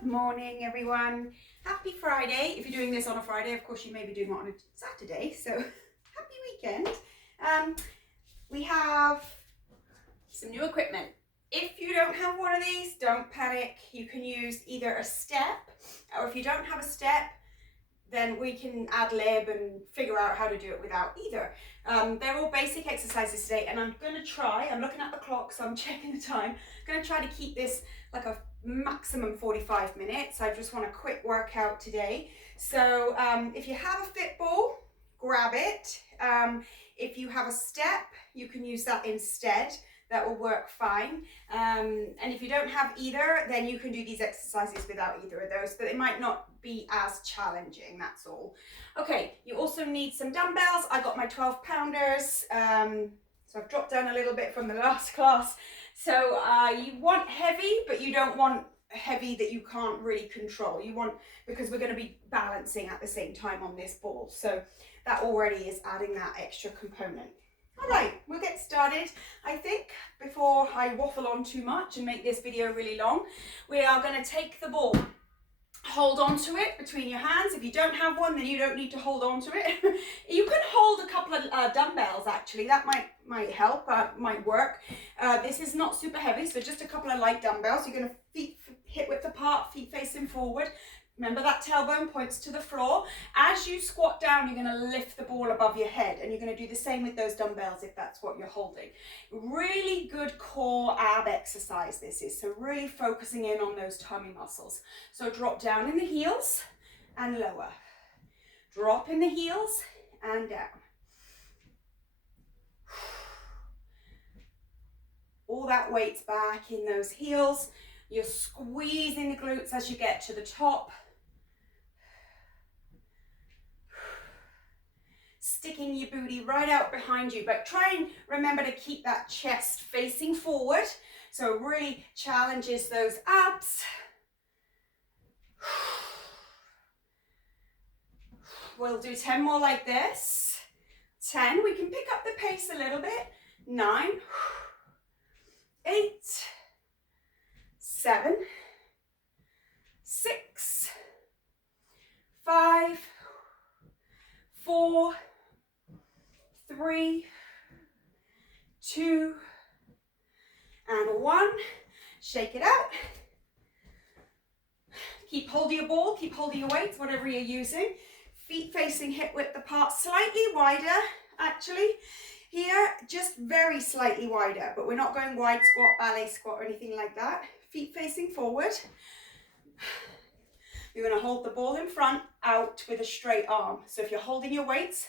Good morning, everyone. Happy Friday. If you're doing this on a Friday, of course you may be doing it on a Saturday, so happy weekend. We have some new equipment. If you don't have one of these, don't panic. You can use either a step, or if you don't have a step, then we can ad lib and figure out how to do it without either. They're all basic exercises today, and I'm looking at the clock, so I'm checking the time. I'm gonna try to keep this like a maximum 45 minutes. I just want a quick workout today. So if you have a fit ball, grab it. If you have a step, you can use that instead. That will work fine. And if you don't have either, then you can do these exercises without either of those, but it might not be as challenging, that's all. Okay, you also need some dumbbells. I got my 12 pounders. So I've dropped down a little bit from the last class. So you want heavy, but you don't want heavy that you can't really control. You want, because we're going to be balancing at the same time on this ball. So that already is adding that extra component. All right, we'll get started. I think before I waffle on too much and make this video really long, we are going to take the ball, hold on to it between your hands. If you don't have one, then you don't need to hold on to it. You can hold a couple of dumbbells actually. That might help, might work. This is not super heavy, so just a couple of light dumbbells. You're going to feet hip width apart, feet facing forward. Remember that tailbone points to the floor. As you squat down, you're going to lift the ball above your head, and you're going to do the same with those dumbbells if that's what you're holding. Really good core ab exercise this is, so really focusing in on those tummy muscles. So drop down in the heels and lower. Drop in the heels and down. All that weight's back in those heels. You're squeezing the glutes as you get to the top. Sticking your booty right out behind you, but try and remember to keep that chest facing forward, so it really challenges those abs. We'll do 10 more like this. 10, we can pick up the pace a little bit. 9, 8, 7, 6, 5, 4, 3, 2, and 1. Shake it out. Keep hold of your ball, keep hold of your weights, whatever you're using. Feet facing hip width apart, slightly wider actually. Here, just very slightly wider, but we're not going wide squat, ballet squat, or anything like that. Feet facing forward. You're going to hold the ball in front, out with a straight arm. So if you're holding your weights,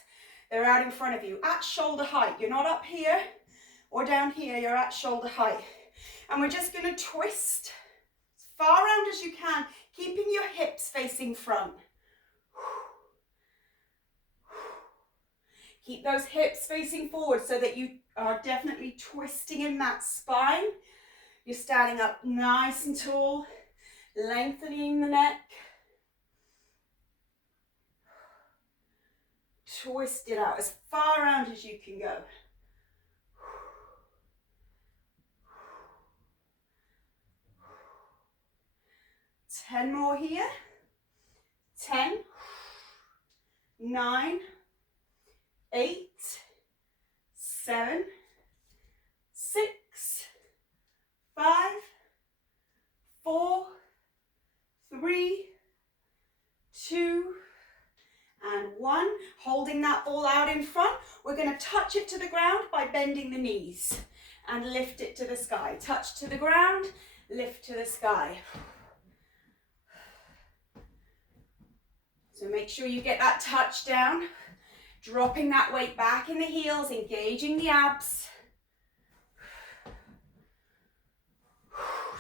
they're out in front of you, at shoulder height. You're not up here or down here, you're at shoulder height. And we're just going to twist as far around as you can, keeping your hips facing front. Keep those hips facing forward so that you are definitely twisting in that spine. You're standing up nice and tall, lengthening the neck. Twist it out as far around as you can go. 10 more here. 10, 9, 8, 7, 6, 5, 4, 3, 2, and 1. Holding that ball out in front, we're going to touch it to the ground by bending the knees and lift it to the sky. Touch to the ground, lift to the sky. So make sure you get that touch down, dropping that weight back in the heels, engaging the abs.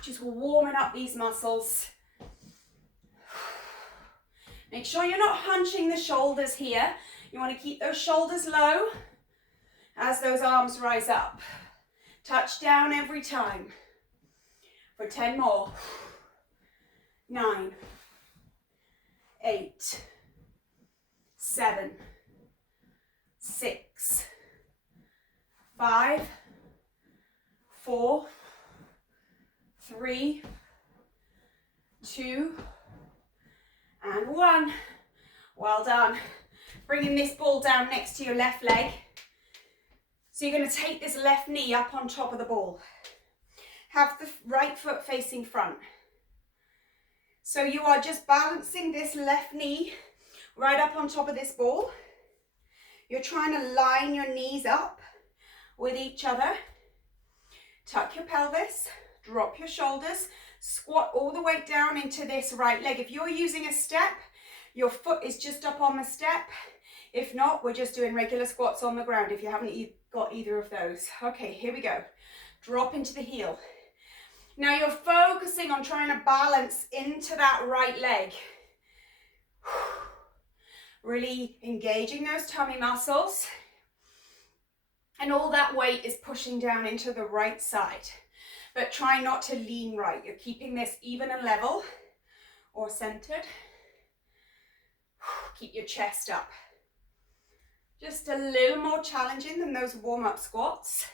Just warming up these muscles. Make sure you're not hunching the shoulders here. You want to keep those shoulders low as those arms rise up. Touch down every time. For 10 more. 9, 8, 7, 6, 5, 4, 3, 2, and 1. Well done. Bringing this ball down next to your left leg. So you're going to take this left knee up on top of the ball. Have the right foot facing front. So you are just balancing this left knee right up on top of this ball. You're trying to line your knees up with each other. Tuck your pelvis, drop your shoulders, squat all the way down into this right leg. If you're using a step, your foot is just up on the step. If not, we're just doing regular squats on the ground if you haven't got either of those. Okay, here we go. Drop into the heel. Now you're focusing on trying to balance into that right leg. Really engaging those tummy muscles. And all that weight is pushing down into the right side. But try not to lean right. You're keeping this even and level or centered. Keep your chest up. Just a little more challenging than those warm-up squats.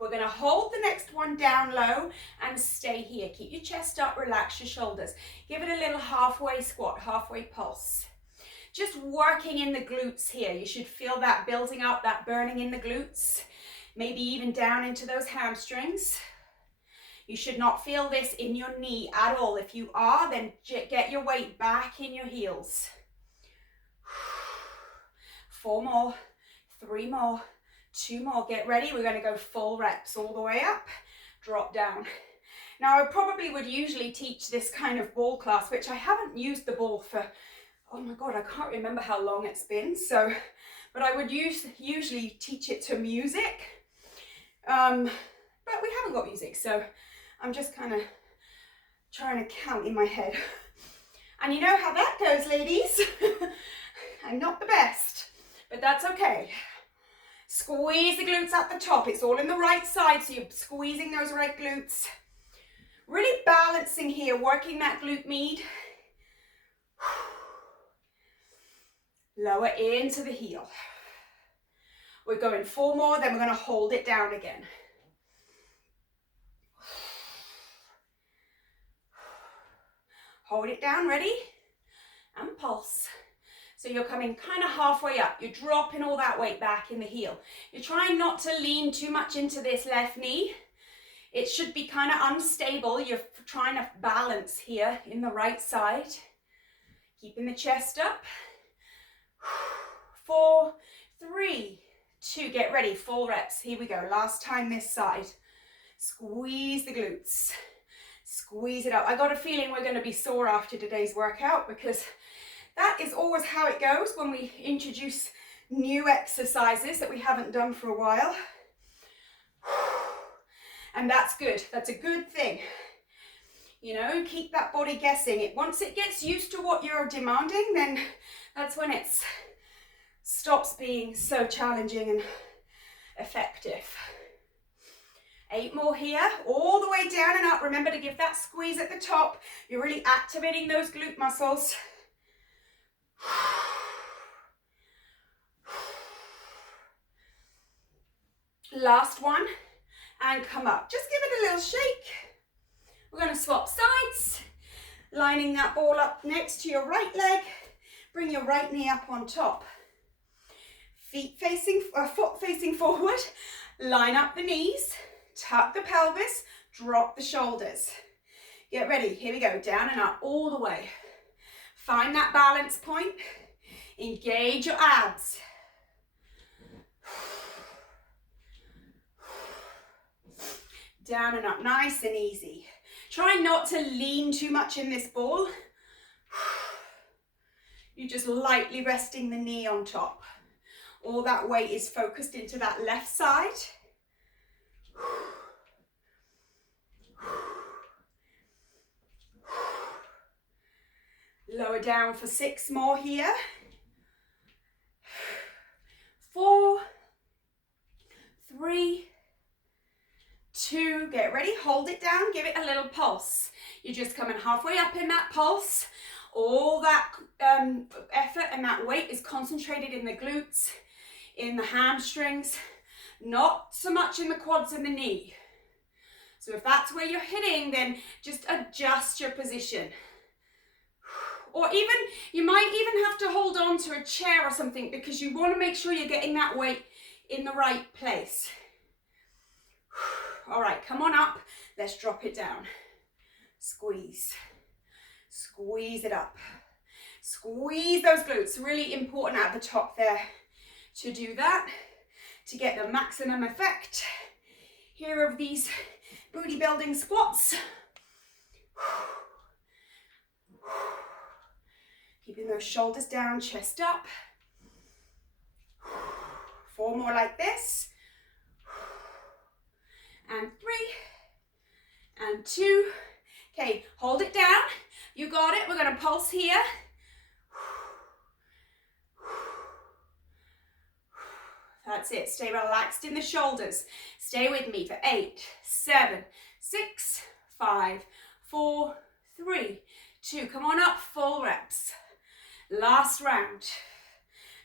We're going to hold the next one down low and stay here. Keep your chest up, relax your shoulders. Give it a little halfway squat, halfway pulse. Just working in the glutes here. You should feel that building up, that burning in the glutes. Maybe even down into those hamstrings. You should not feel this in your knee at all. If you are, then get your weight back in your heels. 4 more, 3 more, 2 more. Get ready. We're going to go full reps all the way up, drop down. Now, I probably would usually teach this kind of ball class, which I haven't used the ball for, oh my God, I can't remember how long it's been. So, but I would usually teach it to music. But we haven't got music, so I'm just kind of trying to count in my head. And you know how that goes, ladies. I'm not the best, but that's okay. Squeeze the glutes at the top. It's all in the right side, so you're squeezing those right glutes. Really balancing here, working that glute med. Lower into the heel. We're going 4 more, then we're going to hold it down again. Hold it down, ready? And pulse. So you're coming kind of halfway up. You're dropping all that weight back in the heel. You're trying not to lean too much into this left knee. It should be kind of unstable. You're trying to balance here in the right side. Keeping the chest up. 4, 3, 2, get ready, full reps. Here we go, last time this side. Squeeze the glutes. Squeeze it up. I got a feeling we're going to be sore after today's workout because that is always how it goes when we introduce new exercises that we haven't done for a while. And that's good. That's a good thing. You know, keep that body guessing. Once it gets used to what you're demanding, then that's when it stops being so challenging and effective. 8 more here, all the way down and up. Remember to give that squeeze at the top. You're really activating those glute muscles. Last one, and come up. Just give it a little shake. We're going to swap sides, lining that ball up next to your right leg. Bring your right knee up on top. Foot facing forward. Line up the knees. Tuck the pelvis, drop the shoulders. Get ready, here we go, down and up all the way. Find that balance point. Engage your abs. Down and up, nice and easy. Try not to lean too much in this ball. You're just lightly resting the knee on top. All that weight is focused into that left side. Lower down for 6 more here. 4, 3, 2, get ready, hold it down, give it a little pulse. You're just coming halfway up in that pulse. All that effort and that weight is concentrated in the glutes, in the hamstrings. not so much in the quads and the knee. So if that's where you're hitting, then just adjust your position. Or even, you might even have to hold on to a chair or something because you want to make sure you're getting that weight in the right place. All right, come on up. Let's drop it down. Squeeze. Squeeze it up. Squeeze those glutes. Really important at the top there to do that, to get the maximum effect here of these booty building squats. Keeping those shoulders down, chest up. 4 more like this. And 3, and 2. Okay, hold it down. You got it. We're going to pulse here. That's it. Stay relaxed in the shoulders. Stay with me for 8, 7, 6, 5, 4, 3, 2. Come on up, full reps. Last round.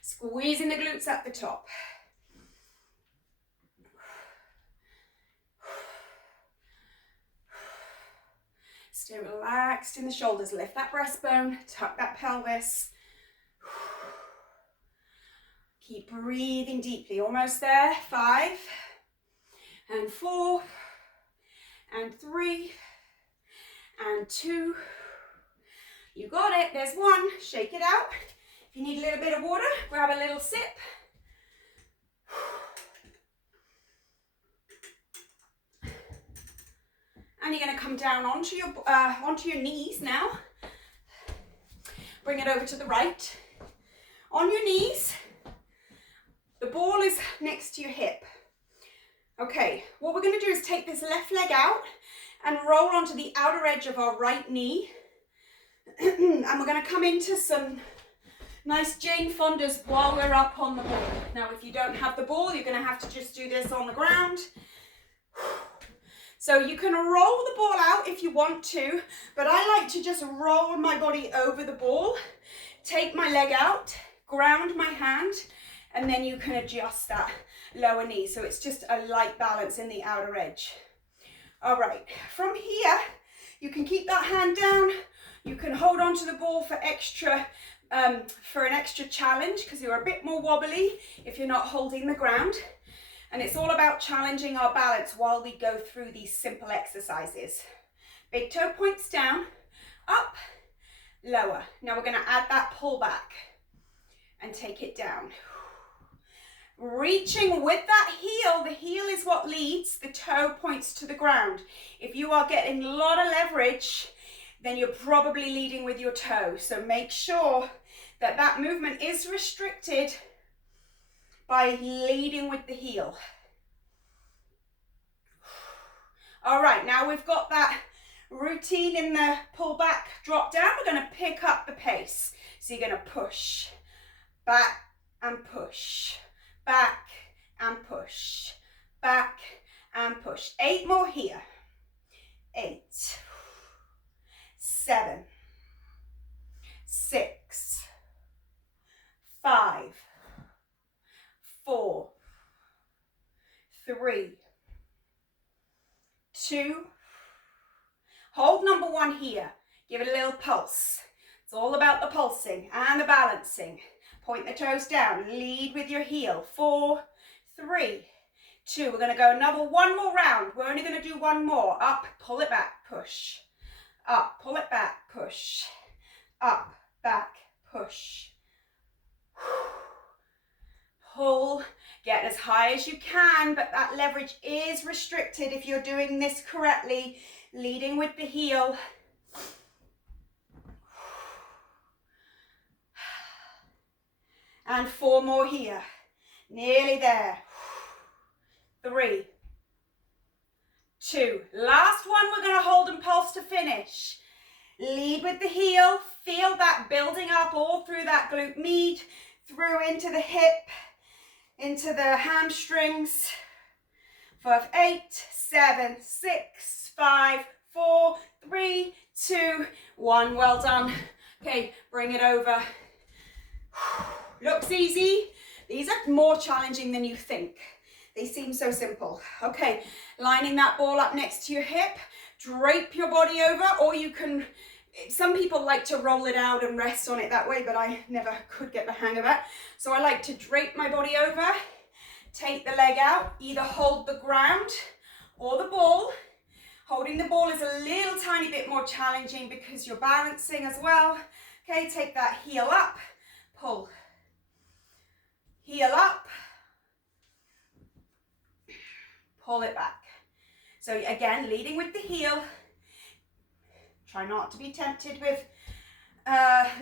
Squeezing the glutes at the top. Stay relaxed in the shoulders. Lift that breastbone, tuck that pelvis. Keep breathing deeply. Almost there. 5, and 4, and 3, and 2. You got it. There's 1. Shake it out. If you need a little bit of water, grab a little sip. And you're going to come down onto your knees now. Bring it over to the right. On your knees. The ball is next to your hip. Okay, what we're going to do is take this left leg out and roll onto the outer edge of our right knee. And we're going to come into some nice Jane Fondas while we're up on the ball. Now, if you don't have the ball, you're going to have to just do this on the ground. So you can roll the ball out if you want to, but I like to just roll my body over the ball, take my leg out, ground my hand, and then you can adjust that lower knee. So it's just a light balance in the outer edge. All right, from here, you can keep that hand down. You can hold on to the ball for an extra challenge because you're a bit more wobbly if you're not holding the ground. And it's all about challenging our balance while we go through these simple exercises. Big toe points down, up, lower. Now we're going to add that pull back and take it down. Reaching with that heel, the heel is what leads, the toe points to the ground. If you are getting a lot of leverage, then you're probably leading with your toe. So make sure that that movement is restricted by leading with the heel. All right, now we've got that routine in the pull back, drop down. We're going to pick up the pace. So you're going to push, back and push, back and push, back and push. 8 more here. 8, 7, 6, 5, 4, 3, 2. Hold number 1 here. Give it a little pulse. It's all about the pulsing and the balancing. Point the toes down. Lead with your heel. 4, 3, 2. We're going to go one more round. We're only going to do 1 more. Up, pull it back, push. Up, pull it back, push. Up, back, push. Pull, get as high as you can, but that leverage is restricted if you're doing this correctly, leading with the heel. And 4 more here. Nearly there. 3, 2. Last one, we're going to hold and pulse to finish. Lead with the heel. Feel that building up all through that glute med, through into the hip, into the hamstrings. For 8, 7, 6, 5, 4, 3, 2, 1. Well done. Okay, bring it over. Looks easy. These are more challenging than you think. They seem so simple. Okay, lining that ball up next to your hip, drape your body over, or you can, some people like to roll it out and rest on it that way, but I never could get the hang of it. So I like to drape my body over, take the leg out, either hold the ground or the ball. Holding the ball is a little tiny bit more challenging because you're balancing as well. Okay, take that heel up, pull, heel up, pull it back. So again, leading with the heel. Try not to be tempted with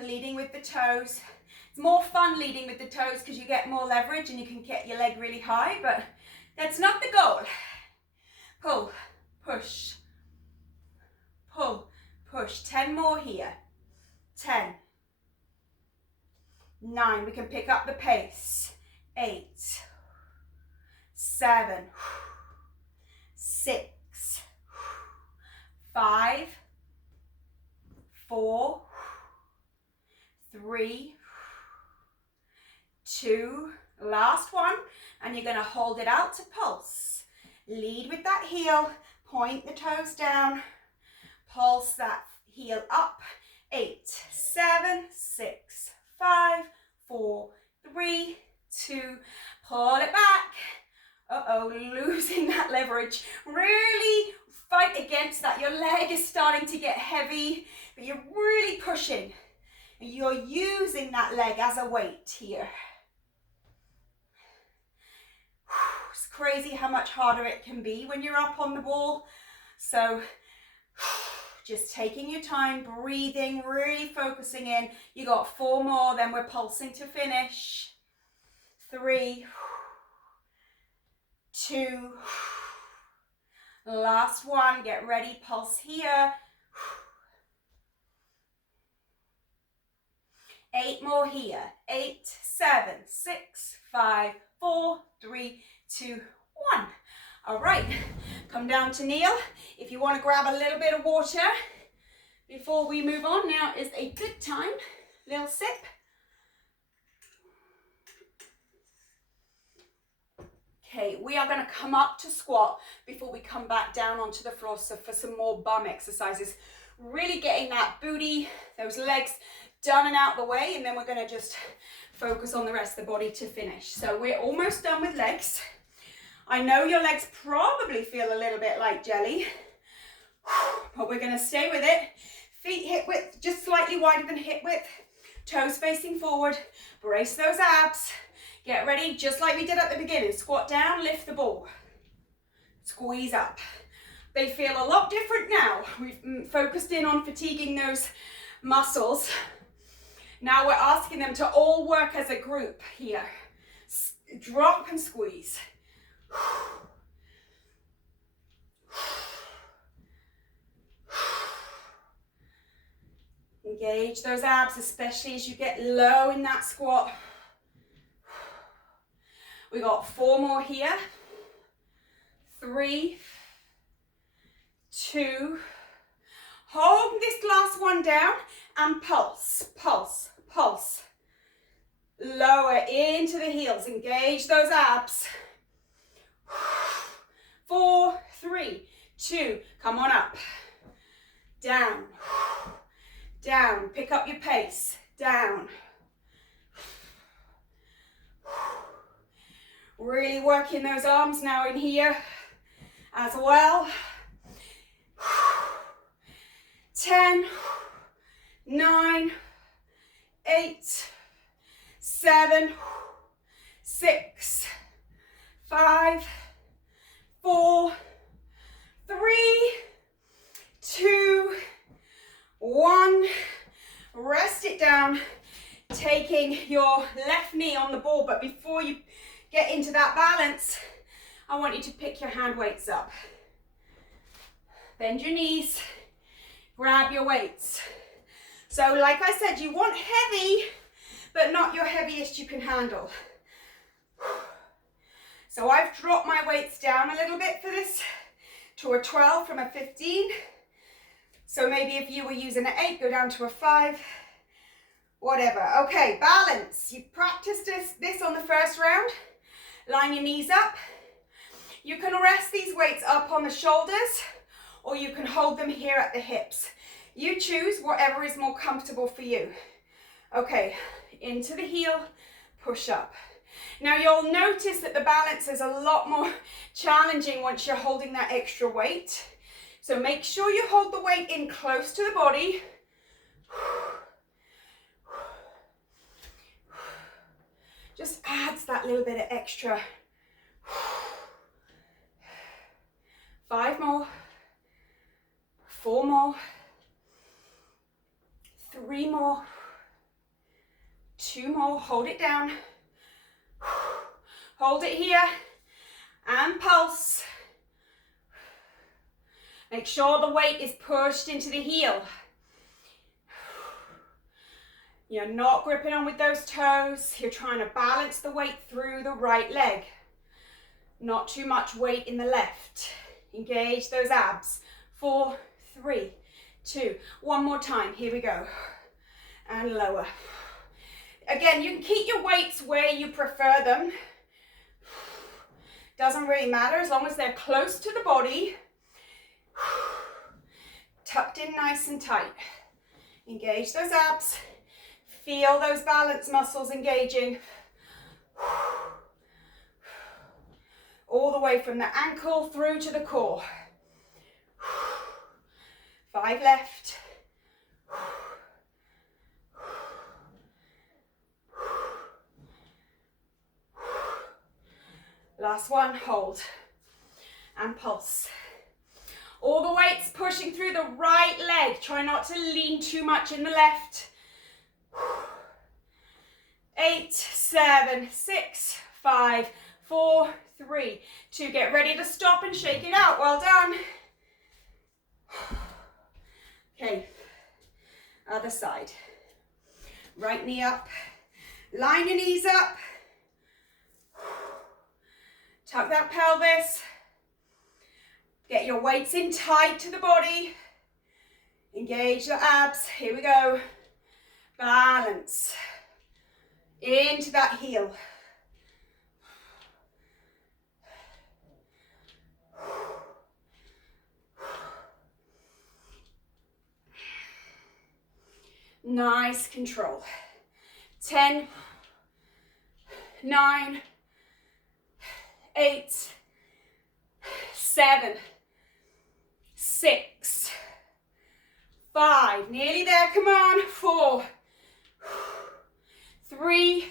leading with the toes. It's more fun leading with the toes because you get more leverage and you can get your leg really high, but that's not the goal. Pull, push, pull, push. 10 more here. 10, 9, we can pick up the pace. 8, 7, 6, 5, 4, 3, 2, last one, and you're going to hold it out to pulse. Lead with that heel, point the toes down, pulse that heel up. 8, 7, 6, 5, 4, 3, 2, pull it back. Uh-oh, losing that leverage. Really fight against that. Your leg is starting to get heavy, but you're really pushing. You're using that leg as a weight here. It's crazy how much harder it can be when you're up on the ball. So just taking your time, breathing, really focusing in. You got 4 more, then we're pulsing to finish. 3, 2, last one, get ready, pulse here. 8 more here. 8, 7, 6, 5, 4, 3, 2, 1. All right, come down to kneel. If you want to grab a little bit of water before we move on, now is a good time. Little sip. Okay, we are going to come up to squat before we come back down onto the floor. So for some more bum exercises, really getting that booty, those legs done and out of the way, and then we're going to just focus on the rest of the body to finish. So we're almost done with legs. I know your legs probably feel a little bit like jelly, but we're going to stay with it. Feet hip width, just slightly wider than hip width. Toes facing forward. Brace those abs. Get ready, just like we did at the beginning. Squat down, lift the ball. Squeeze up. They feel a lot different now. We've focused in on fatiguing those muscles. Now we're asking them to all work as a group here. Drop and squeeze. Engage those abs, especially as you get low in that squat. We got 4 more here. 3, 2. Hold this last one down and pulse, pulse, pulse. Lower into the heels. Engage those abs. 4, 3, 2. Come on up. Down. Down. Pick up your pace. Down. Really working those arms now in here as well. 10, 9, 8, 7, 6, 5, 4, 3, 2, 1. Rest it down, taking your left knee on the ball, but before you get into that balance, I want you to pick your hand weights up. Bend your knees, grab your weights. So like I said, you want heavy, but not your heaviest you can handle. So I've dropped my weights down a little bit for this to a 12 from a 15. So maybe if you were using an 8, go down to a 5, whatever. Okay, balance. You've practiced this on the first round. Line your knees up, You can rest these weights up on the shoulders, or you can hold them here at the hips. You choose whatever is more comfortable for you. Okay, into the heel, push up. Now you'll notice that the balance is a lot more challenging once you're holding that extra weight. So make sure you hold the weight in close to the body. Just adds that little bit of extra. 5 more, 4 more, 3 more, 2 more, hold it down. Hold it here and pulse. Make sure the weight is pushed into the heel. You're not gripping on with those toes. You're trying to balance the weight through the right leg. Not too much weight in the left. Engage those abs. 4, 3, 2. One more time. Here we go. And lower. Again, you can keep your weights where you prefer them. Doesn't really matter as long as they're close to the body. Tucked in nice and tight. Engage those abs. Feel those balance muscles engaging. All the way from the ankle through to the core. 5 left. Last one, hold and pulse. All the weights pushing through the right leg. Try not to lean too much in the left. 8, 7, 6, 5, 4, 3, 2. Get ready to stop and shake it out. Well done. Okay, other side. Right knee up. Line your knees up. Tuck that pelvis. Get your weights in tight to the body. Engage the abs. Here we go. Balance. Into that heel. Nice control. 10, 9, 8, 7, 6, 5, nearly there, come on, 4, 3,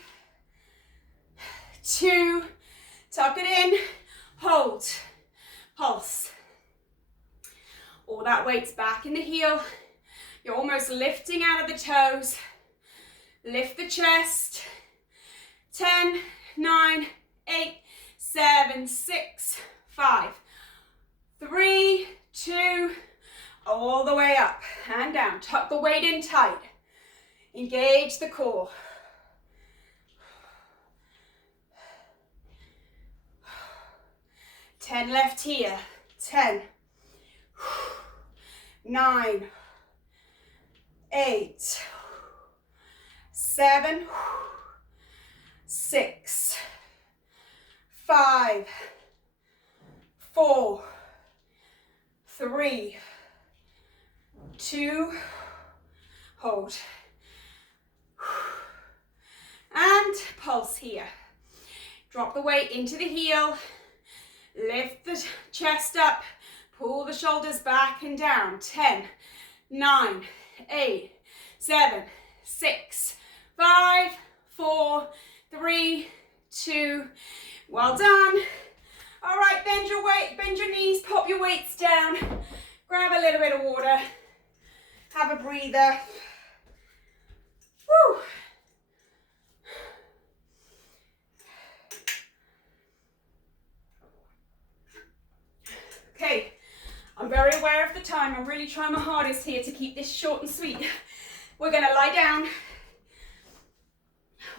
2, tuck it in, hold, pulse. All that weight's back in the heel. You're almost lifting out of the toes. Lift the chest. 10, 9, 8, 7, 6, 5, 3, 2, all the way up and down. Tuck the weight in tight. Engage the core. Ten left here. 10, 9, 8, 7, 6, 5, 4, 3, 2, hold. And pulse here. Drop the weight into the heel. Lift the chest up. Pull the shoulders back and down. 10, 9, 8, 7, 6, 5, 4, 3, 2. Well done. All right, bend your knees, pop your weights down. Grab a little bit of water. Have a breather. Woo. Okay, I'm very aware of the time. I'm really trying my hardest here to keep this short and sweet. We're gonna lie down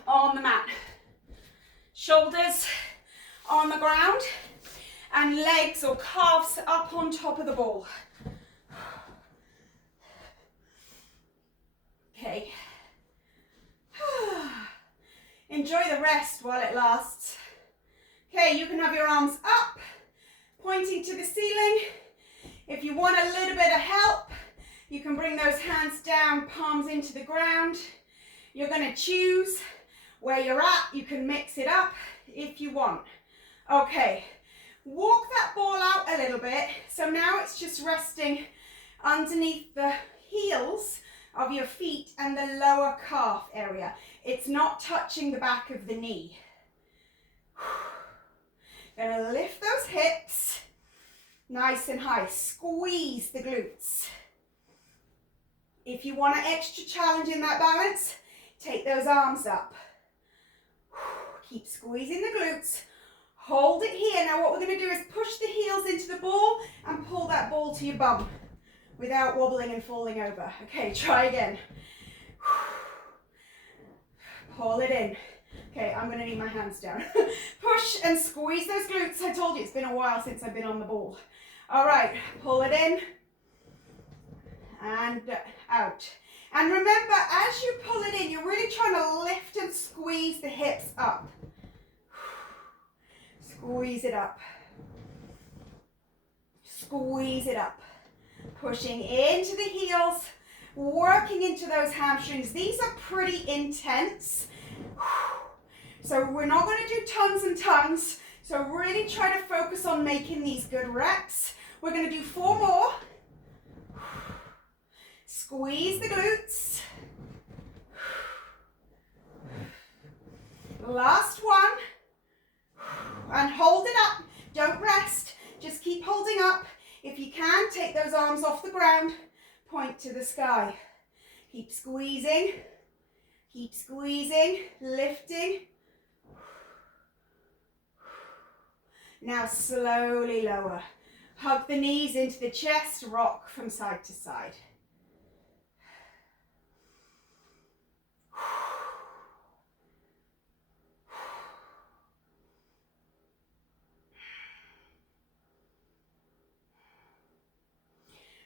on the mat. Shoulders on the ground and legs or calves up on top of the ball. Okay. Enjoy the rest while it lasts. Okay, you can have your arms up pointing to the ceiling. If you want a little bit of help, you can bring those hands down, palms into the ground. You're going to choose where you're at. You can mix it up if you want. Okay, walk that ball out a little bit. So now it's just resting underneath the heels of your feet and the lower calf area. It's not touching the back of the knee. Gonna lift those hips nice and high. Squeeze the glutes. If you want an extra challenge in that balance, take those arms up. Keep squeezing the glutes. Hold it here. Now what we're going to do is push the heels into the ball and pull that ball to your bum without wobbling and falling over. Okay, try again. Pull it in. Okay, I'm going to need my hands down. Push and squeeze those glutes. I told you it's been a while since I've been on the ball. All right, pull it in and out. And remember, as you pull it in, you're really trying to lift and squeeze the hips up. Squeeze it up. Squeeze it up. Pushing into the heels, working into those hamstrings. These are pretty intense. So we're not going to do tons and tons. So really try to focus on making these good reps. We're going to do 4 more. Squeeze the glutes. Last one. And hold it up. Don't rest. Just keep holding up. If you can, take those arms off the ground. Point to the sky. Keep squeezing. Keep squeezing. Lifting. Now slowly lower. Hug the knees into the chest. Rock from side to side.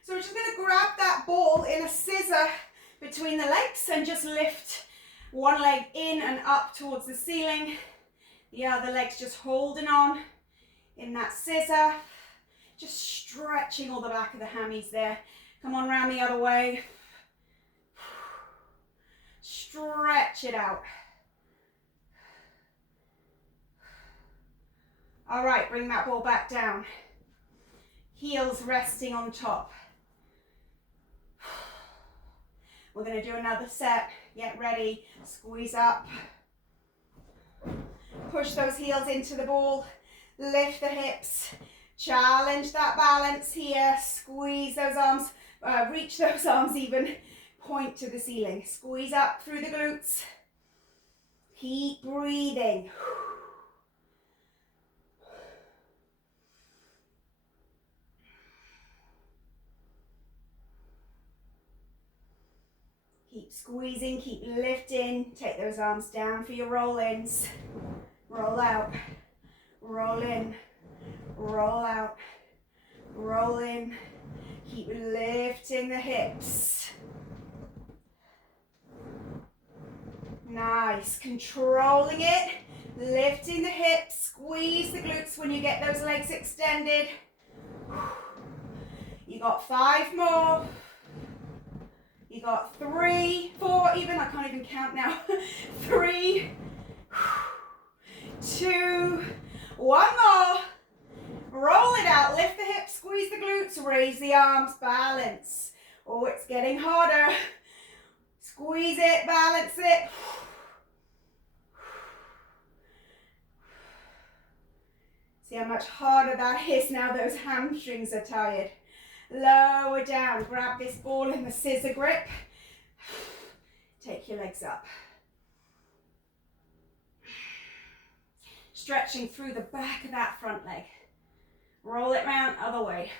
So we're just going to grab that ball in a scissor between the legs and just lift one leg in and up towards the ceiling. The other leg's just holding on in that scissor. Just stretching all the back of the hammies there. Come on, round the other way. Stretch it out. All right, bring that ball back down. Heels resting on top. We're going to do another set. Get ready. Squeeze up. Push those heels into the ball. Lift the hips. Challenge that balance here. Squeeze those arms. Reach those arms even. Point to the ceiling. Squeeze up through the glutes. Keep breathing. Keep squeezing, keep lifting. Take those arms down for your roll-ins. Roll out, roll in, roll out, roll in. Keep lifting the hips. Nice, controlling it. Lifting the hips, squeeze the glutes when you get those legs extended. You got 5 more. You got 3, 4 even, I can't even count now. 3, 2, 1 more. Roll it out, lift the hips, squeeze the glutes, raise the arms, balance. Oh, it's getting harder. Squeeze it, balance it. See how much harder that is now those hamstrings are tired. Lower down, grab this ball in the scissor grip. Take your legs up. Stretching through the back of that front leg. Roll it round, other way.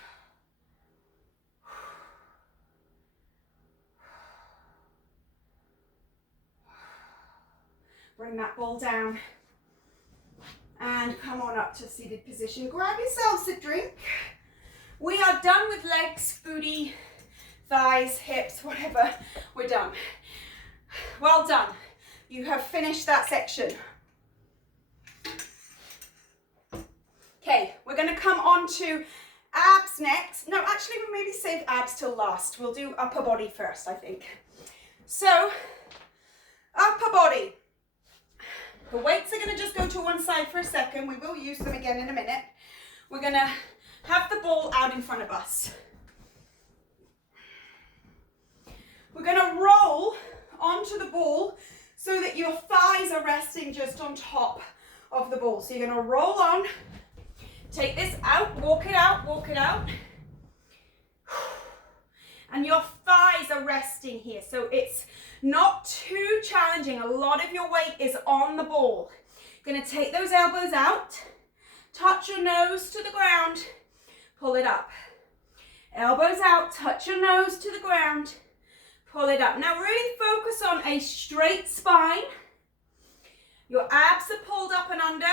Bring that ball down. And come on up to seated position. Grab yourselves a drink. We are done with legs, booty, thighs, hips, whatever. We're done. Well done. You have finished that section. Okay, we're going to come on to abs next. No, actually, we'll maybe save abs till last. We'll do upper body first, I think. So, upper body. The weights are going to just go to one side for a second. We will use them again in a minute. We're going to have the ball out in front of us. We're going to roll onto the ball so that your thighs are resting just on top of the ball. So you're going to roll on, take this out, walk it out, walk it out. And your thighs are resting here. So it's not too challenging. A lot of your weight is on the ball. You're going to take those elbows out, touch your nose to the ground, pull it up. Elbows out, touch your nose to the ground, pull it up. Now really focus on a straight spine. Your abs are pulled up and under.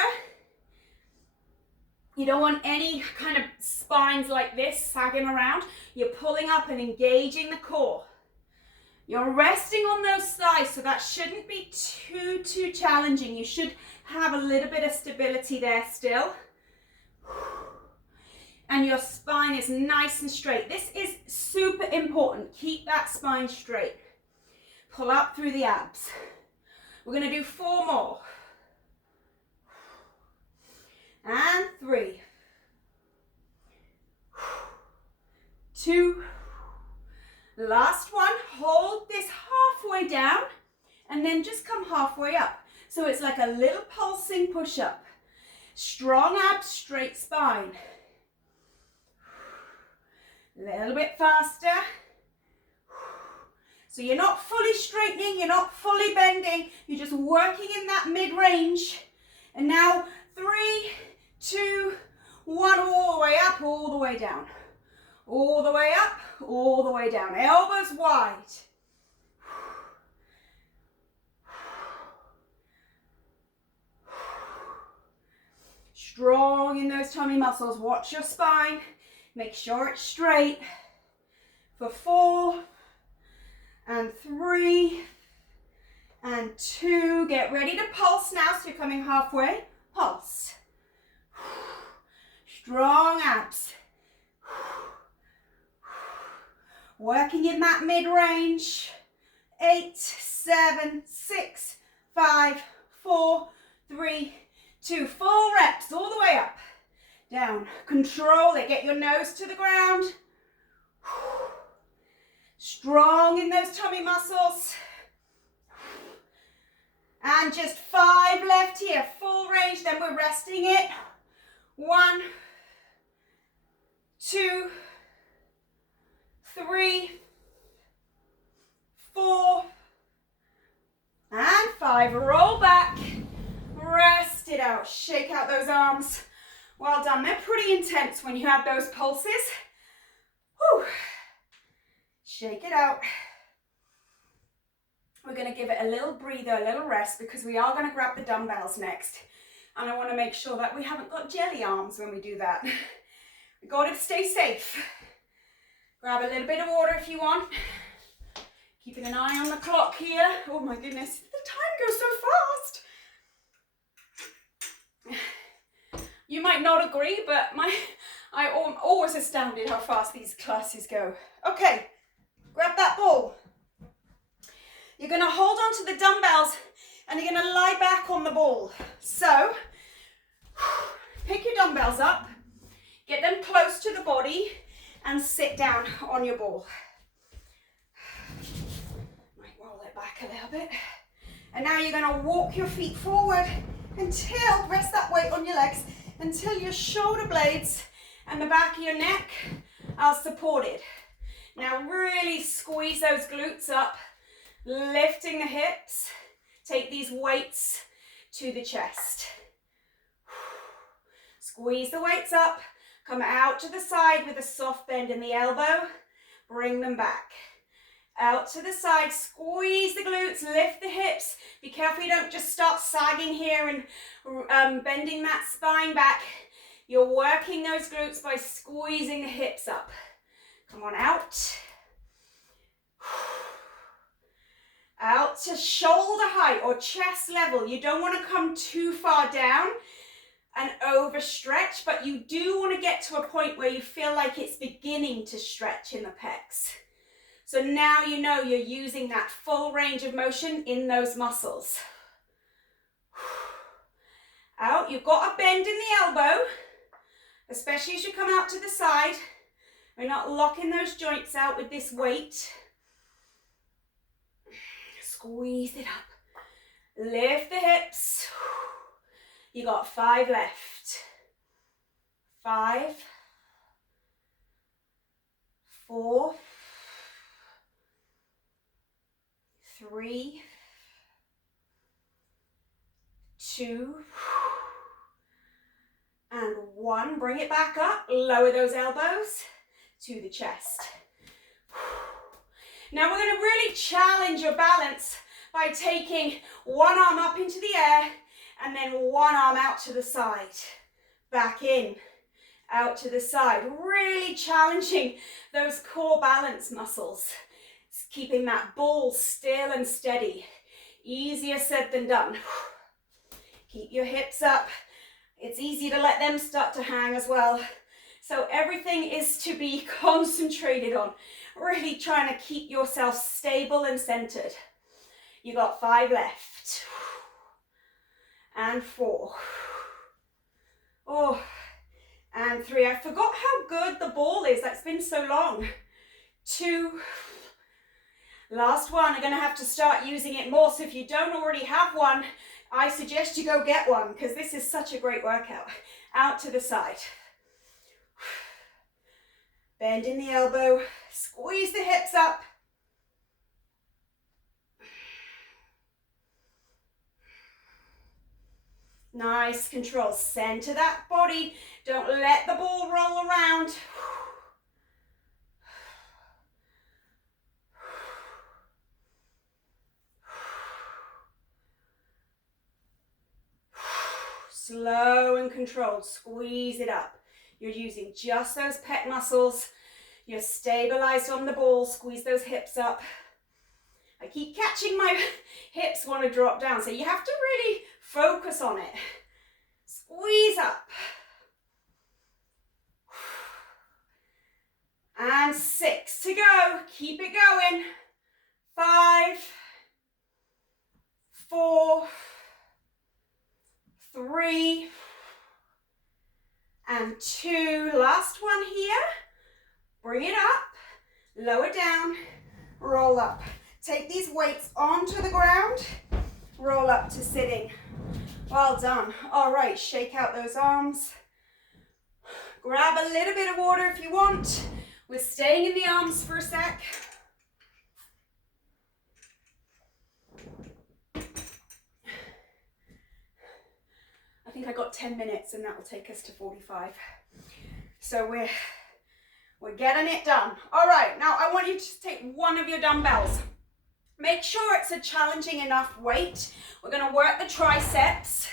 You don't want any kind of spines like this sagging around. You're pulling up and engaging the core. You're resting on those thighs, so that shouldn't be too challenging. You should have a little bit of stability there still. And your spine is nice and straight. This is super important. Keep that spine straight. Pull up through the abs. We're going to do 4 more. And 3. 2. Last one. Hold this halfway down and then just come halfway up. So it's like a little pulsing push-up. Strong abs, straight spine. A little bit faster. So you're not fully straightening, you're not fully bending, you're just working in that mid-range. And now 3, 2, 1, all the way up, all the way down. All the way up, all the way down. Elbows wide. Strong in those tummy muscles. Watch your spine. Make sure it's straight. For 4, and 3, and 2. Get ready to pulse now, so you're coming halfway. Pulse. Strong abs. Working in that mid-range. 8, 7, 6, 5, 4, 3, 2. Full reps all the way up. Down. Control it. Get your nose to the ground. Strong in those tummy muscles. And just 5 left here. Full range. Then we're resting it. 1, 2, 3, 4, and 5. Roll back. Rest it out. Shake out those arms. Well done. They're pretty intense when you have those pulses. Whew. Shake it out. We're going to give it a little breather, a little rest, because we are going to grab the dumbbells next. And I want to make sure that we haven't got jelly arms when we do that. We've got to stay safe. Grab a little bit of water if you want. Keeping an eye on the clock here. Oh my goodness, the time goes so fast. You might not agree, but I'm always astounded how fast these classes go. Okay, grab that ball. You're going to hold on to the dumbbells and you're going to lie back on the ball. So, pick your dumbbells up, get them close to the body and sit down on your ball. Might roll it back a little bit. And now you're going to walk your feet forward until, rest that weight on your legs, until your shoulder blades and the back of your neck are supported. Now really squeeze those glutes up, lifting the hips. Take these weights to the chest. Squeeze the weights up, come out to the side with a soft bend in the elbow, bring them back. Out to the side, squeeze the glutes, lift the hips. Be careful you don't just start sagging here and bending that spine back. You're working those glutes by squeezing the hips up. Come on, out. Out to shoulder height or chest level. You don't want to come too far down. an overstretch, but you do want to get to a point where you feel like it's beginning to stretch in the pecs. So now you know you're using that full range of motion in those muscles. Out, you've got a bend in the elbow, especially as you come out to the side. We're not locking those joints out with this weight. Squeeze it up. Lift the hips. You got 5 left. 5, 4, 3, 2, and 1. Bring it back up. Lower those elbows to the chest. Now we're going to really challenge your balance by taking one arm up into the air and then one arm out to the side. Back in, out to the side. Really challenging those core balance muscles. It's keeping that ball still and steady. Easier said than done. Keep your hips up. It's easy to let them start to hang as well. So everything is to be concentrated on. Really trying to keep yourself stable and centered. You got 5 left. And 4. Oh, and 3. I forgot how good the ball is. That's been so long. 2. Last one. I'm going to have to start using it more. So if you don't already have one, I suggest you go get one because this is such a great workout. Out to the side. Bend in the elbow. Squeeze the hips up. Nice control. Center that body. Don't let the ball roll around. Slow and controlled. Squeeze it up. You're using just those pec muscles. You're stabilized on the ball. Squeeze those hips up. I keep catching my hips want to drop down, so you have to really focus on it. Squeeze up. And 6 to go. Keep it going. 5, 4, 3, and 2. Last one here. Bring it up. Lower down. Roll up. Take these weights onto the ground. Roll up to sitting. Well done. All right, shake out those arms. Grab a little bit of water if you want. We're staying in the arms for a sec. I think I got 10 minutes and that will take us to 45. So we're getting it done. All right, now I want you to take one of your dumbbells. Make sure it's a challenging enough weight. We're going to work the triceps.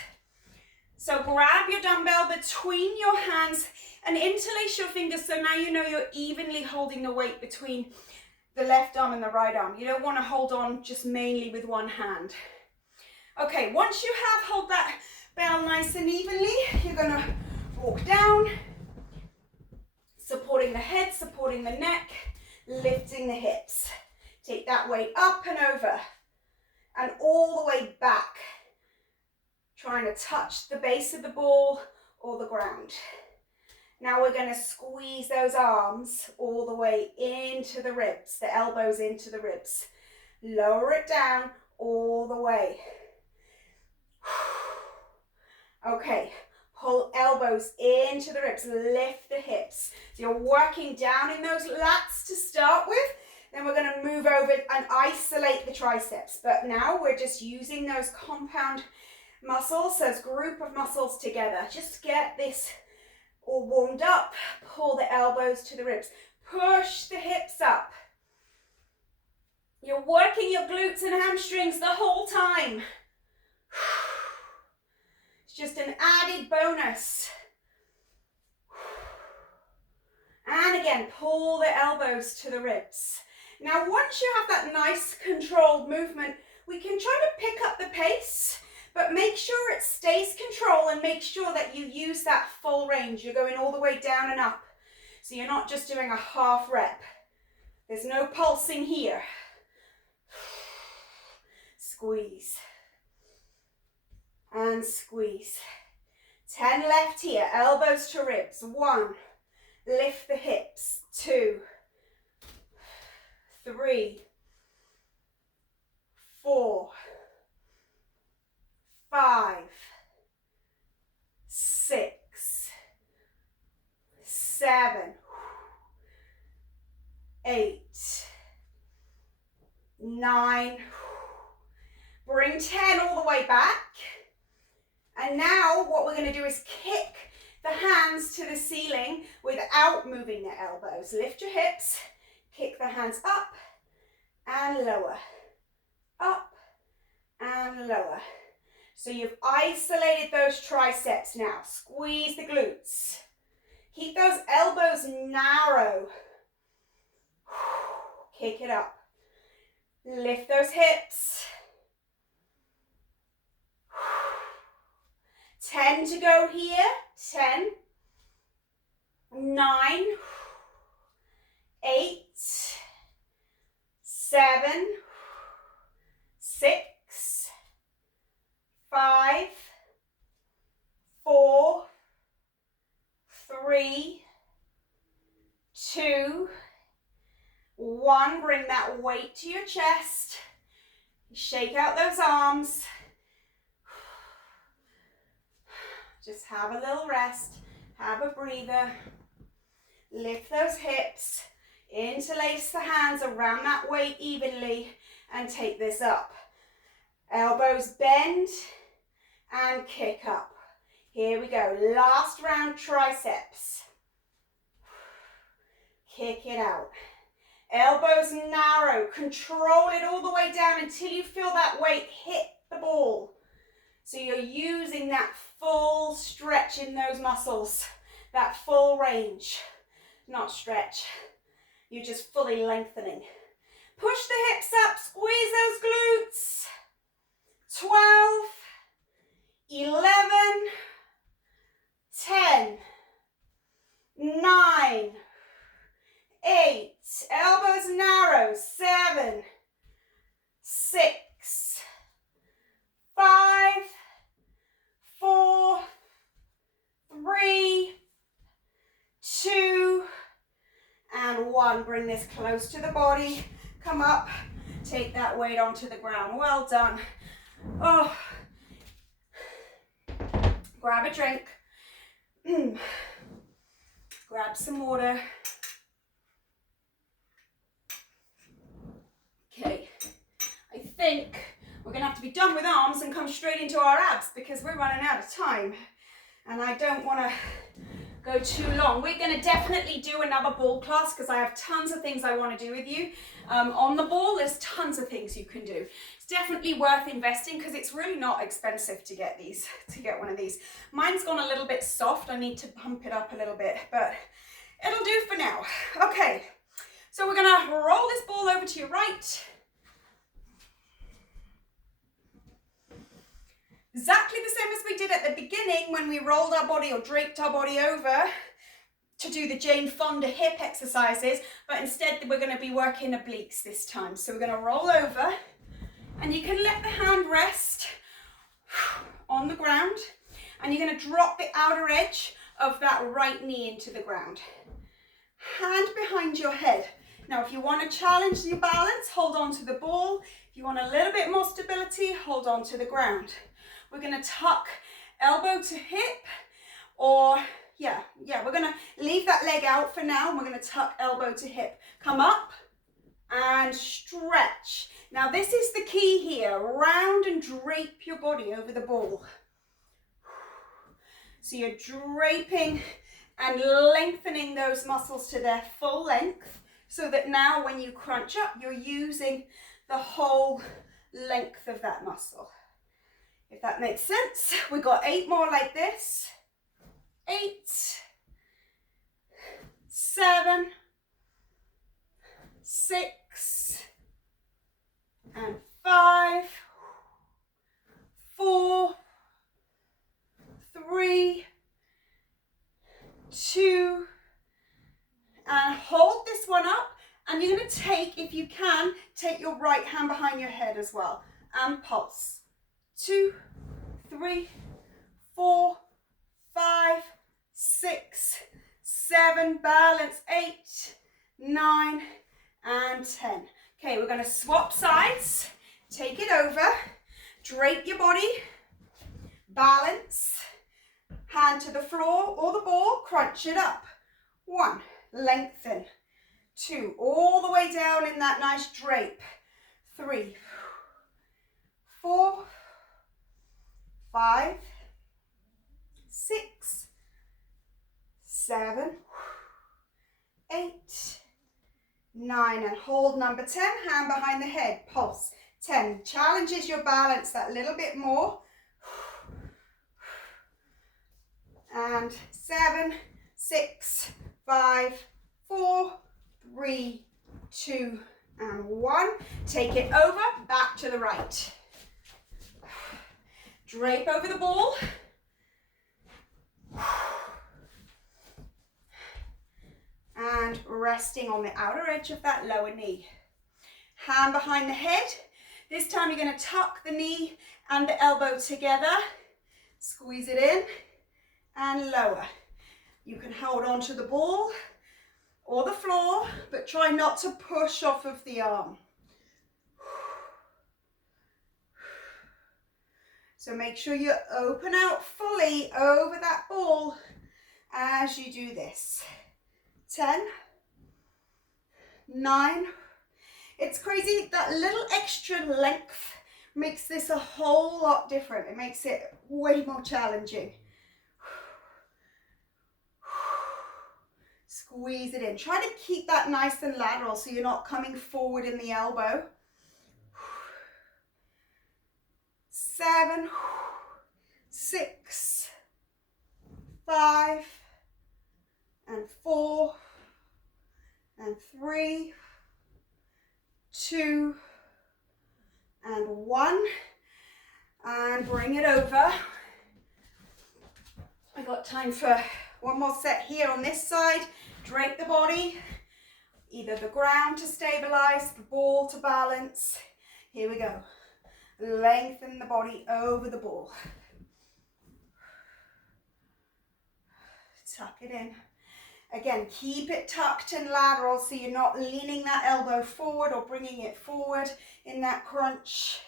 So grab your dumbbell between your hands and interlace your fingers so now you know you're evenly holding the weight between the left arm and the right arm. You don't want to hold on just mainly with one hand. Okay, once you have hold that bell nice and evenly, you're going to walk down, supporting the head, supporting the neck, lifting the hips. Take that weight up and over and all the way back, trying to touch the base of the ball or the ground. Now we're going to squeeze those arms all the way into the ribs, the elbows into the ribs. Lower it down all the way. Okay, pull elbows into the ribs, lift the hips. So you're working down in those lats to start with. Then we're going to move over and isolate the triceps. But now we're just using those compound muscles, those group of muscles together. Just get this all warmed up. Pull the elbows to the ribs. Push the hips up. You're working your glutes and hamstrings the whole time. It's just an added bonus. And again, pull the elbows to the ribs. Now, once you have that nice controlled movement, we can try to pick up the pace, but make sure it stays control and make sure that you use that full range. You're going all the way down and up. So you're not just doing a half rep. There's no pulsing here. Squeeze. And squeeze. 10 left here. Elbows to ribs. 1. Lift the hips. 2. 3. 4. 5. 6. 7. 8. 9. Bring 10 all the way back. And now what we're going to do is kick the hands to the ceiling without moving the elbows. Lift your hips, kick the hands up and lower, up and lower. So you've isolated those triceps now. Squeeze the glutes. Keep those elbows narrow. Kick it up. Lift those hips. 10 to go here. 10, 9, 8, 7, 6, 5, 4, 3, 2, 1. Bring that weight to your chest. Shake out those arms. Just have a little rest, have a breather, lift those hips, interlace the hands around that weight evenly and take this up. Elbows bend and kick up. Here we go, last round triceps. Kick it out. Elbows narrow, control it all the way down until you feel that weight hit the ball. So you're using that full stretch in those muscles, that full range, not stretch. You're just fully lengthening. Push the hips up, squeeze those glutes. 12, 11, 10, 9, 8, elbows narrow, 7, 6, 5, 4, 3, 2, and 1. Bring this close to the body. Come up, take that weight onto the ground. Well done. Oh, grab a drink. Grab some water. Okay, I think we're going to have to be done with arms and come straight into our abs because we're running out of time and I don't want to go too long. We're going to definitely do another ball class because I have tons of things I want to do with you. On the ball, there's tons of things you can do. It's definitely worth investing because it's really not expensive to get one of these. Mine's gone a little bit soft. I need to pump it up a little bit, but it'll do for now. Okay, so we're going to roll this ball over to your right. Exactly the same as we did at the beginning when we rolled our body or draped our body over to do the Jane Fonda hip exercises, but instead we're going to be working obliques this time. So we're going to roll over and you can let the hand rest on the ground and you're going to drop the outer edge of that right knee into the ground. Hand behind your head. Now if you want to challenge your balance, hold on to the ball. If you want a little bit more stability, hold on to the ground. We're going to tuck elbow to hip or we're going to leave that leg out for now and we're going to tuck elbow to hip. Come up and stretch. Now this is the key here. Round and drape your body over the ball. So you're draping and lengthening those muscles to their full length so that now when you crunch up, you're using the whole length of that muscle. If that makes sense, we got 8 more like this. 8, 7, 6, and 5, 4, hold this one up, and you're going to take, if you can, take your right hand behind your head as well, and pulse. 2, 3, 4, 5, 6, 7, balance, 8, 9, and 10. Okay, we're going to swap sides, take it over, drape your body, balance, hand to the floor or the ball, crunch it up. 1, lengthen. 2, all the way down in that nice drape. 3, 4, 5, 6, 7, 8, 9, and hold number 10, hand behind the head, pulse. 10, challenges your balance that little bit more. And 7, 6, 5, 4, 3, 2, and 1. Take it over, back to the right. Drape over the ball. And resting on the outer edge of that lower knee. Hand behind the head. This time you're going to tuck the knee and the elbow together. Squeeze it in and lower. You can hold on to the ball or the floor, but try not to push off of the arm. So make sure you open out fully over that ball as you do this. 10, 9. It's crazy, that little extra length makes this a whole lot different. It makes it way more challenging. Squeeze it in. Try to keep that nice and lateral so you're not coming forward in the elbow. 7, 6, 5, and 4, and 3, 2, and 1, and bring it over. I got time for one more set here on this side. Drape the body, either the ground to stabilize, the ball to balance. Here we go. Lengthen the body over the ball. Tuck it in. Again, keep it tucked and lateral so you're not leaning that elbow forward or bringing it forward in that crunch.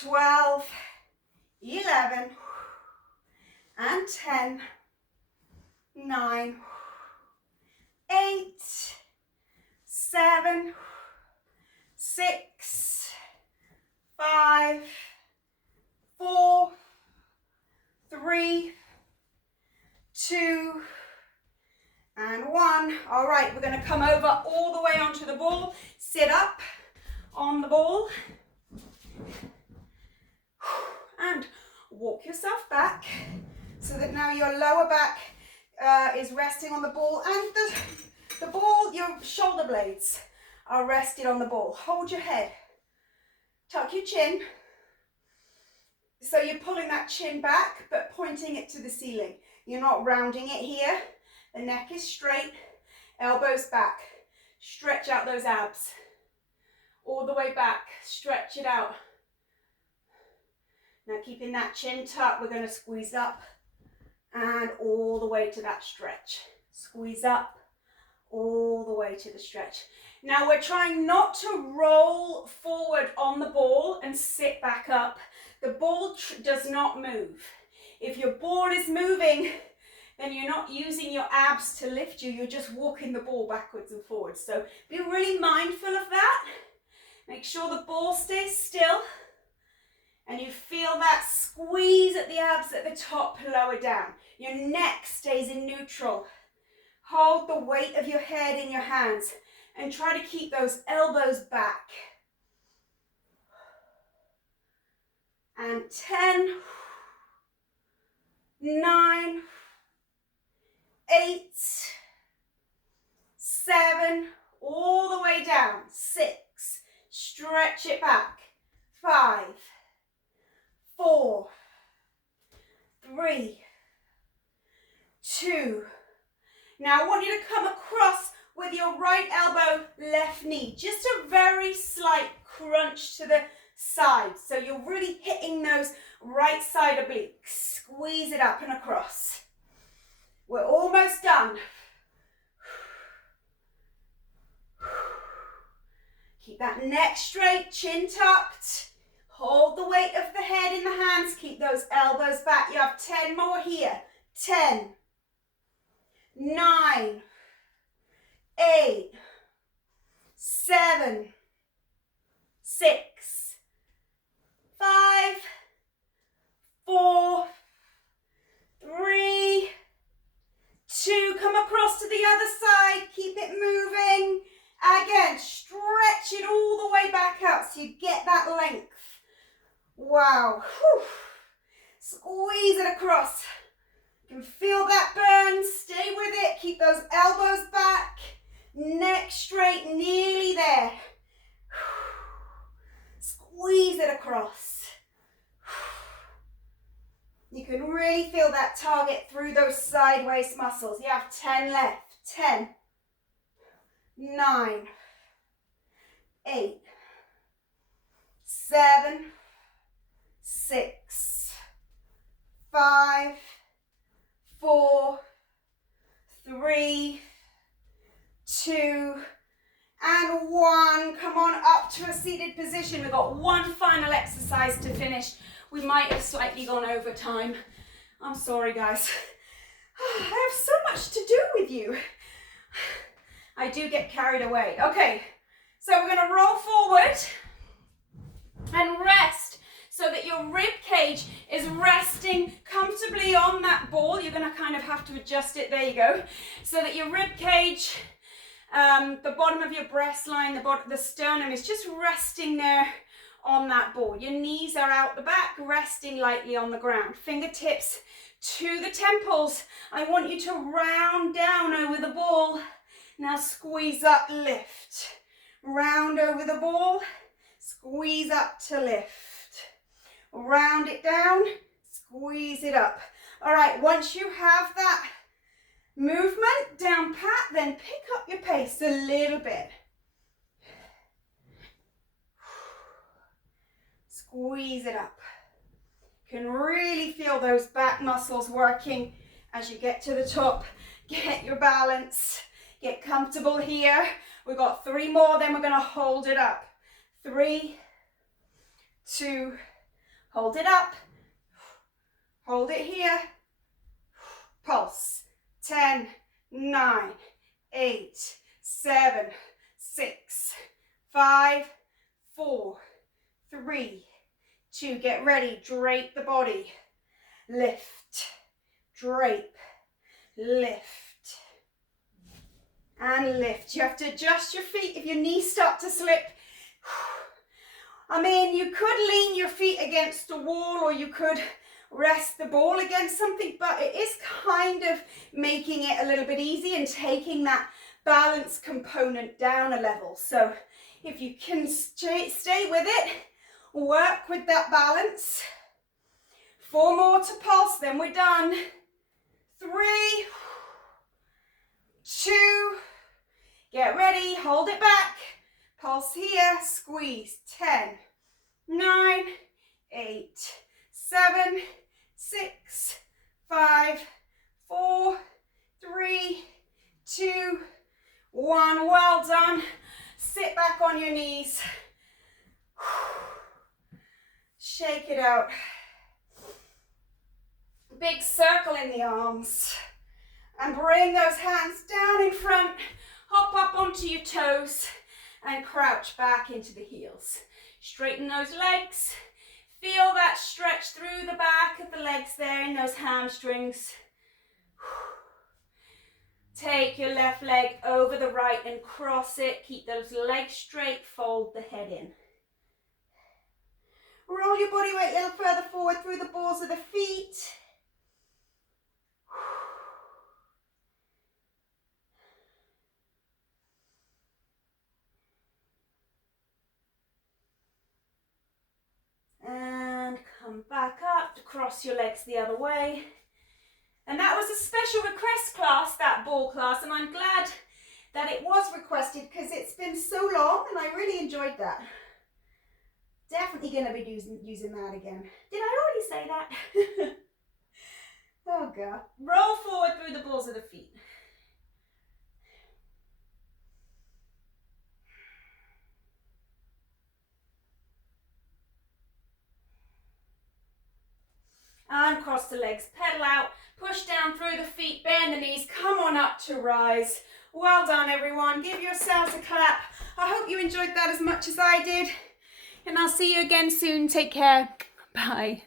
12, 11, and 10, 9, 8, 7, 6, 5, 4, 3, 2, and 1. All right, we're going to come over all the way onto the ball. Sit up on the ball. And walk yourself back so that now your lower back is resting on the ball, and the ball, your shoulder blades are rested on the ball. Hold your head, tuck your chin, so you're pulling that chin back but pointing it to the ceiling. You're not rounding it here. The neck is straight, elbows back. Stretch out those abs all the way back, stretch it out. Now keeping that chin tucked, we're going to squeeze up and all the way to that stretch. Squeeze up all the way to the stretch. Now we're trying not to roll forward on the ball and sit back up. The ball does not move. If your ball is moving, then you're not using your abs to lift you, you're just walking the ball backwards and forwards. So be really mindful of that. Make sure the ball stays still. And you feel that squeeze at the abs at the top, lower down. Your neck stays in neutral. Hold the weight of your head in your hands and try to keep those elbows back. And 10, 9, 8, 7, all the way down. 6, stretch it back. 5, 3, 2. Now I want you to come across with your right elbow, left knee. Just a very slight crunch to the side. So you're really hitting those right side obliques. Squeeze it up and across. We're almost done. Keep that neck straight, chin tucked. Hold the weight of the head in the hands. Keep those elbows back. You have 10 more here. 10, 9, 8, 7, 6, 5, 4, 3, 2. Come across to the other side. Keep it moving. Again, stretch it all the way back out so you get that length. Wow. Whew. Squeeze it across. You can feel that burn. Stay with it. Keep those elbows back. Neck straight, nearly there. Squeeze it across. You can really feel that target through those sideways muscles. You have 10 left. 10, 9, 8, 7, 6, 5, 4, 3, 2, and 1. Come on up to a seated position. We've got one final exercise to finish. We might have slightly gone over time. I'm sorry, guys. I have so much to do with you. I do get carried away. Okay, so we're going to roll forward and rest so that your rib cage is resting comfortably on that ball. You're going to kind of have to adjust it. There you go. So that your rib cage, the bottom of your breast line, the sternum is just resting there on that ball. Your knees are out the back, resting lightly on the ground. Fingertips to the temples. I want you to round down over the ball. Now squeeze up, lift. Round over the ball, squeeze up to lift. Round it down, squeeze it up. All right, once you have that movement down pat, then pick up your pace a little bit. Squeeze it up. You can really feel those back muscles working as you get to the top. Get your balance. Get comfortable here. We've got 3 more, then we're going to hold it up. 3, 2, hold it up. Hold it here. Pulse. 10, 9, 8, 7, 6, 5, 4, 3, 2. Get ready. Drape the body. Lift. Drape. Lift. And lift. You have to adjust your feet if your knees start to slip. I mean, you could lean your feet against the wall or you could rest the ball against something, but it is kind of making it a little bit easy and taking that balance component down a level. So if you can stay with it, work with that balance. 4 more to pulse, then we're done. 3, 2, get ready, hold it back. Pulse here, squeeze. 10, 9, 8, 7, 6, 5, 4, 3, 2, 1. Well done. Sit back on your knees. Shake it out. Big circle in the arms. And bring those hands down in front. Hop up onto your toes and crouch back into the heels. Straighten those legs. Feel that stretch through the back of the legs there in those hamstrings. Take your left leg over the right and cross it. Keep those legs straight. Fold the head in. Roll your body weight a little further forward through the balls of the feet. And come back up to cross your legs the other way. And that was a special request class, that ball class, and I'm glad that it was requested because it's been so long and I really enjoyed that. Definitely going to be using that again. Did I already say that? Oh God. Roll forward through the balls of the feet. And cross the legs, pedal out, push down through the feet, bend the knees, come on up to rise. Well done everyone, give yourselves a clap. I hope you enjoyed that as much as I did. And I'll see you again soon, take care, bye.